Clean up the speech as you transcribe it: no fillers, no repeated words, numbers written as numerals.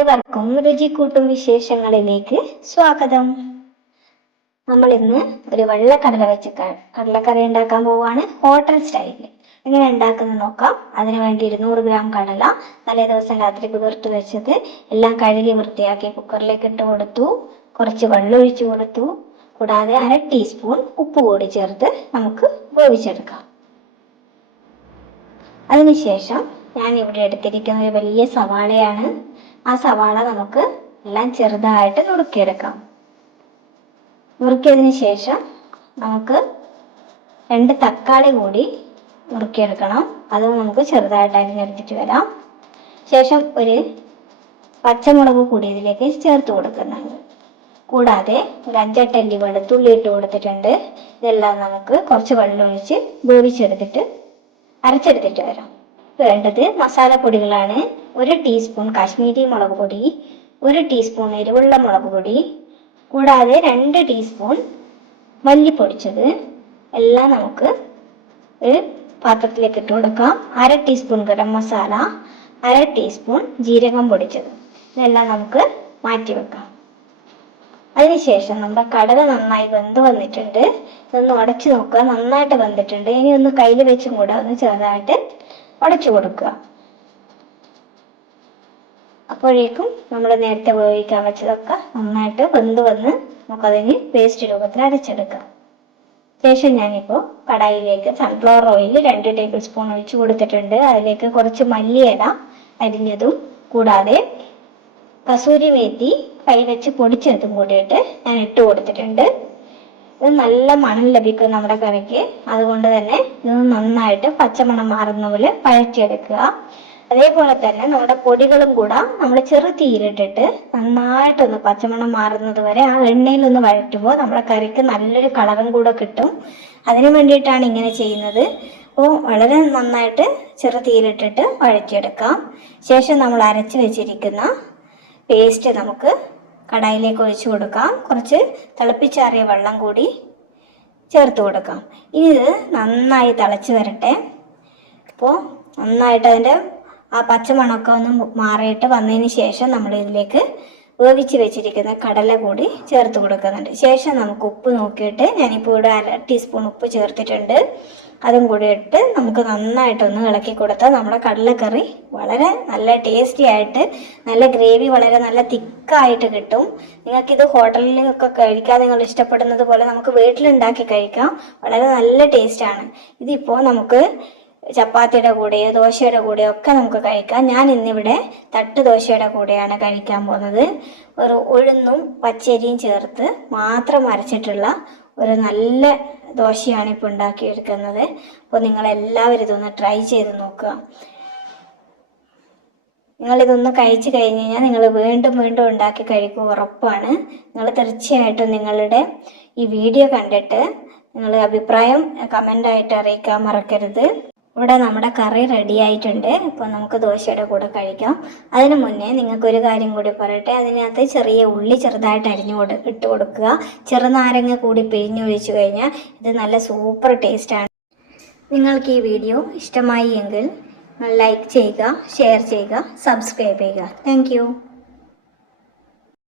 ഏവർക്കും രുചിക്കൂട്ടും വിശേഷങ്ങളിലേക്ക് സ്വാഗതം. നമ്മൾ ഇന്ന് ഒരു വെള്ളക്കടല വെച്ച് കടലക്കറി ഉണ്ടാക്കാൻ പോവുകയാണ്, ഹോട്ടൽ സ്റ്റൈലിൽ. എങ്ങനെ ഉണ്ടാക്കുന്നത് നോക്കാം. അതിനു വേണ്ടി 200 ഗ്രാം കടല തലേ ദിവസം രാത്രി കുതിർത്ത് വെച്ചത് എല്ലാം കഴുകി വൃത്തിയാക്കി കുക്കറിലേക്ക് ഇട്ട് കൊടുത്തു. കുറച്ച് വെള്ളം ഒഴിച്ചു കൊടുത്തു. കൂടാതെ 1/2 ടീസ്പൂൺ ഉപ്പ് കൂടി ചേർത്ത് നമുക്ക് വേവിച്ചെടുക്കാം. അതിനുശേഷം ഞാൻ ഇവിടെ എടുത്തിരിക്കുന്ന ഒരു വലിയ സവാളയാണ്. ആ സവാള നമുക്ക് എല്ലാം ചെറുതായിട്ട് നുറുക്കിയെടുക്കാം. നുറുക്കിയതിന് ശേഷം നമുക്ക് 2 തക്കാളി കൂടി നുറുക്കിയെടുക്കണം. അതും നമുക്ക് ചെറുതായിട്ട് അരിഞ്ഞെടുത്തിട്ട് വരാം. ശേഷം ഒരു പച്ചമുളക് കൂടി ഇതിലേക്ക് ചേർത്ത് കൊടുക്കുന്നുണ്ട്. കൂടാതെ ഒരു 5-8 അല്ലി വെളുത്തുള്ളി ഇട്ട് കൊടുത്തിട്ടുണ്ട്. ഇതെല്ലാം നമുക്ക് കുറച്ച് വെള്ളം ഒഴിച്ച് വേവിച്ചെടുത്തിട്ട് അരച്ചെടുത്തിട്ട് വരാം. വേണ്ടത് മസാലപ്പൊടികളാണ്. 1 ടീസ്പൂൺ കാശ്മീരി മുളക് പൊടി, 1 ടീസ്പൂൺ എരിവുള്ള മുളക് പൊടി, കൂടാതെ 2 ടീസ്പൂൺ മല്ലിപ്പൊടിച്ചത് എല്ലാം നമുക്ക് ഒരു പാത്രത്തിലേക്ക് ഇട്ട് കൊടുക്കാം. 1/2 ടീസ്പൂൺ ഗരം മസാല, 1/2 ടീസ്പൂൺ ജീരകം പൊടിച്ചത്, ഇതെല്ലാം നമുക്ക് മാറ്റി വെക്കാം. അതിനുശേഷം നമ്മുടെ കടല നന്നായി വെന്ത് വന്നിട്ടുണ്ട്. ഇതൊന്ന് ഉടച്ചു നോക്കുക. നന്നായിട്ട് വെന്തിട്ടുണ്ട്. ഇനി ഒന്ന് കയ്യിൽ വെച്ചും കൂടെ ഒന്ന് ചെറുതായിട്ട് ഉടച്ചു കൊടുക്കുക. അപ്പോഴേക്കും നമ്മൾ നേരത്തെ വേവിക്കാൻ വെച്ചതൊക്കെ നന്നായിട്ട് വെന്ത് വന്ന് നമുക്കതിന് പേസ്റ്റ് രൂപത്തിൽ അരച്ചെടുക്കാം. ശേഷം ഞാനിപ്പോൾ കടായിലേക്ക് സൺഫ്ലവർ ഓയിൽ 2 ടേബിൾ സ്പൂൺ ഒഴിച്ചു കൊടുത്തിട്ടുണ്ട്. അതിലേക്ക് കുറച്ച് മല്ലിയില അരിഞ്ഞതും കൂടാതെ കസൂരി മേത്തി കൈ വെച്ച് പൊടിച്ചതും കൂടിയിട്ട് ഞാൻ ഇട്ട് കൊടുത്തിട്ടുണ്ട്. ഇത് നല്ല മണം ലഭിക്കും നമ്മുടെ കറിക്ക്. അതുകൊണ്ട് തന്നെ ഇത് നന്നായിട്ട് പച്ചമണം മാറുന്ന പോലെ വഴറ്റിയെടുക്കുക. അതേപോലെ തന്നെ നമ്മുടെ പൊടികളും കൂടെ നമ്മൾ ചെറു തീയിലിട്ടിട്ട് നന്നായിട്ടൊന്ന് പച്ചമണം മാറുന്നത് വരെ ആ എണ്ണയിലൊന്ന് വഴറ്റുമ്പോൾ നമ്മുടെ കറിക്ക് നല്ലൊരു കളറും കൂടെ കിട്ടും. അതിനു വേണ്ടിയിട്ടാണ് ഇങ്ങനെ ചെയ്യുന്നത്. അപ്പോൾ വളരെ നന്നായിട്ട് ചെറു തീയിലിട്ടിട്ട് വഴറ്റിയെടുക്കാം. ശേഷം നമ്മൾ അരച്ച് വെച്ചിരിക്കുന്ന പേസ്റ്റ് നമുക്ക് കടായിലേക്ക് ഒഴിച്ചു കൊടുക്കാം. കുറച്ച് തിളപ്പിച്ചാറിയ വെള്ളം കൂടി ചേർത്ത് കൊടുക്കാം. ഇനി ഇത് നന്നായി തിളച്ച് വരട്ടെ. അപ്പോൾ നന്നായിട്ട് അതിൻ്റെ ആ പച്ചമണമൊക്കെ ഒന്ന് മാറിയിട്ട് വന്നതിന് ശേഷം നമ്മൾ ഇതിലേക്ക് വേവിച്ച് വെച്ചിരിക്കുന്ന കടല കൂടി ചേർത്ത് കൊടുക്കുന്നുണ്ട്. ശേഷം നമുക്ക് ഉപ്പ് നോക്കിയിട്ട് ഞാനിപ്പോൾ ഇവിടെ 1/2 ടീസ്പൂൺ ഉപ്പ് ചേർത്തിട്ടുണ്ട്. അതും കൂടി ഇട്ട് നമുക്ക് നന്നായിട്ടൊന്ന് ഇളക്കി കൊടുത്താൽ നമ്മുടെ കടലക്കറി വളരെ നല്ല ടേസ്റ്റി ആയിട്ട്, നല്ല ഗ്രേവി വളരെ നല്ല തിക്കായിട്ട് കിട്ടും. നിങ്ങൾക്കിത് ഹോട്ടലിലൊക്കെ കഴിക്കാൻ നിങ്ങൾ ഇഷ്ടപ്പെടുന്നത് പോലെ നമുക്ക് വീട്ടിലുണ്ടാക്കി കഴിക്കാം. വളരെ നല്ല ടേസ്റ്റാണ്. ഇതിപ്പോൾ നമുക്ക് ചപ്പാത്തിയുടെ കൂടെയോ ദോശയുടെ കൂടെയോ ഒക്കെ നമുക്ക് കഴിക്കാം. ഞാൻ ഇന്നിവിടെ തട്ട് ദോശയുടെ കൂടെയാണ് കഴിക്കാൻ പോകുന്നത്. ഒരു ഉഴുന്നും പച്ചരിയും ചേർത്ത് മാത്രം അരച്ചിട്ടുള്ള ഒരു നല്ല ദോശയാണ് ഇപ്പോൾ ഉണ്ടാക്കിയെടുക്കുന്നത്. അപ്പോൾ നിങ്ങളെല്ലാവരും ഇതൊന്ന് ട്രൈ ചെയ്ത് നോക്കുക. നിങ്ങളിതൊന്ന് കഴിച്ചു കഴിഞ്ഞ് കഴിഞ്ഞാൽ നിങ്ങൾ വീണ്ടും വീണ്ടും ഉണ്ടാക്കി കഴിക്കും, ഉറപ്പാണ്. നിങ്ങൾ തീർച്ചയായിട്ടും നിങ്ങളുടെ ഈ വീഡിയോ കണ്ടിട്ട് നിങ്ങളുടെ അഭിപ്രായം കമൻ്റായിട്ട് അറിയിക്കാൻ മറക്കരുത്. ഇവിടെ നമ്മുടെ കറി റെഡി ആയിട്ടുണ്ട്. ഇപ്പോൾ നമുക്ക് ദോശയുടെ കൂടെ കഴിക്കാം. അതിന് മുന്നേ നിങ്ങൾക്കൊരു കാര്യം കൂടി പറയട്ടെ. അതിനകത്ത് ചെറിയ ഉള്ളി ചെറുതായിട്ട് ഇട്ട് കൊടുക്കുക. ചെറുനാരങ്ങ കൂടി പിഴിഞ്ഞൊഴിച്ചു കഴിഞ്ഞാൽ ഇത് നല്ല സൂപ്പർ ടേസ്റ്റാണ്. നിങ്ങൾക്ക് ഈ വീഡിയോ ഇഷ്ടമായി എങ്കിൽ ലൈക്ക് ചെയ്യുക, ഷെയർ ചെയ്യുക, സബ്സ്ക്രൈബ് ചെയ്യുക. താങ്ക്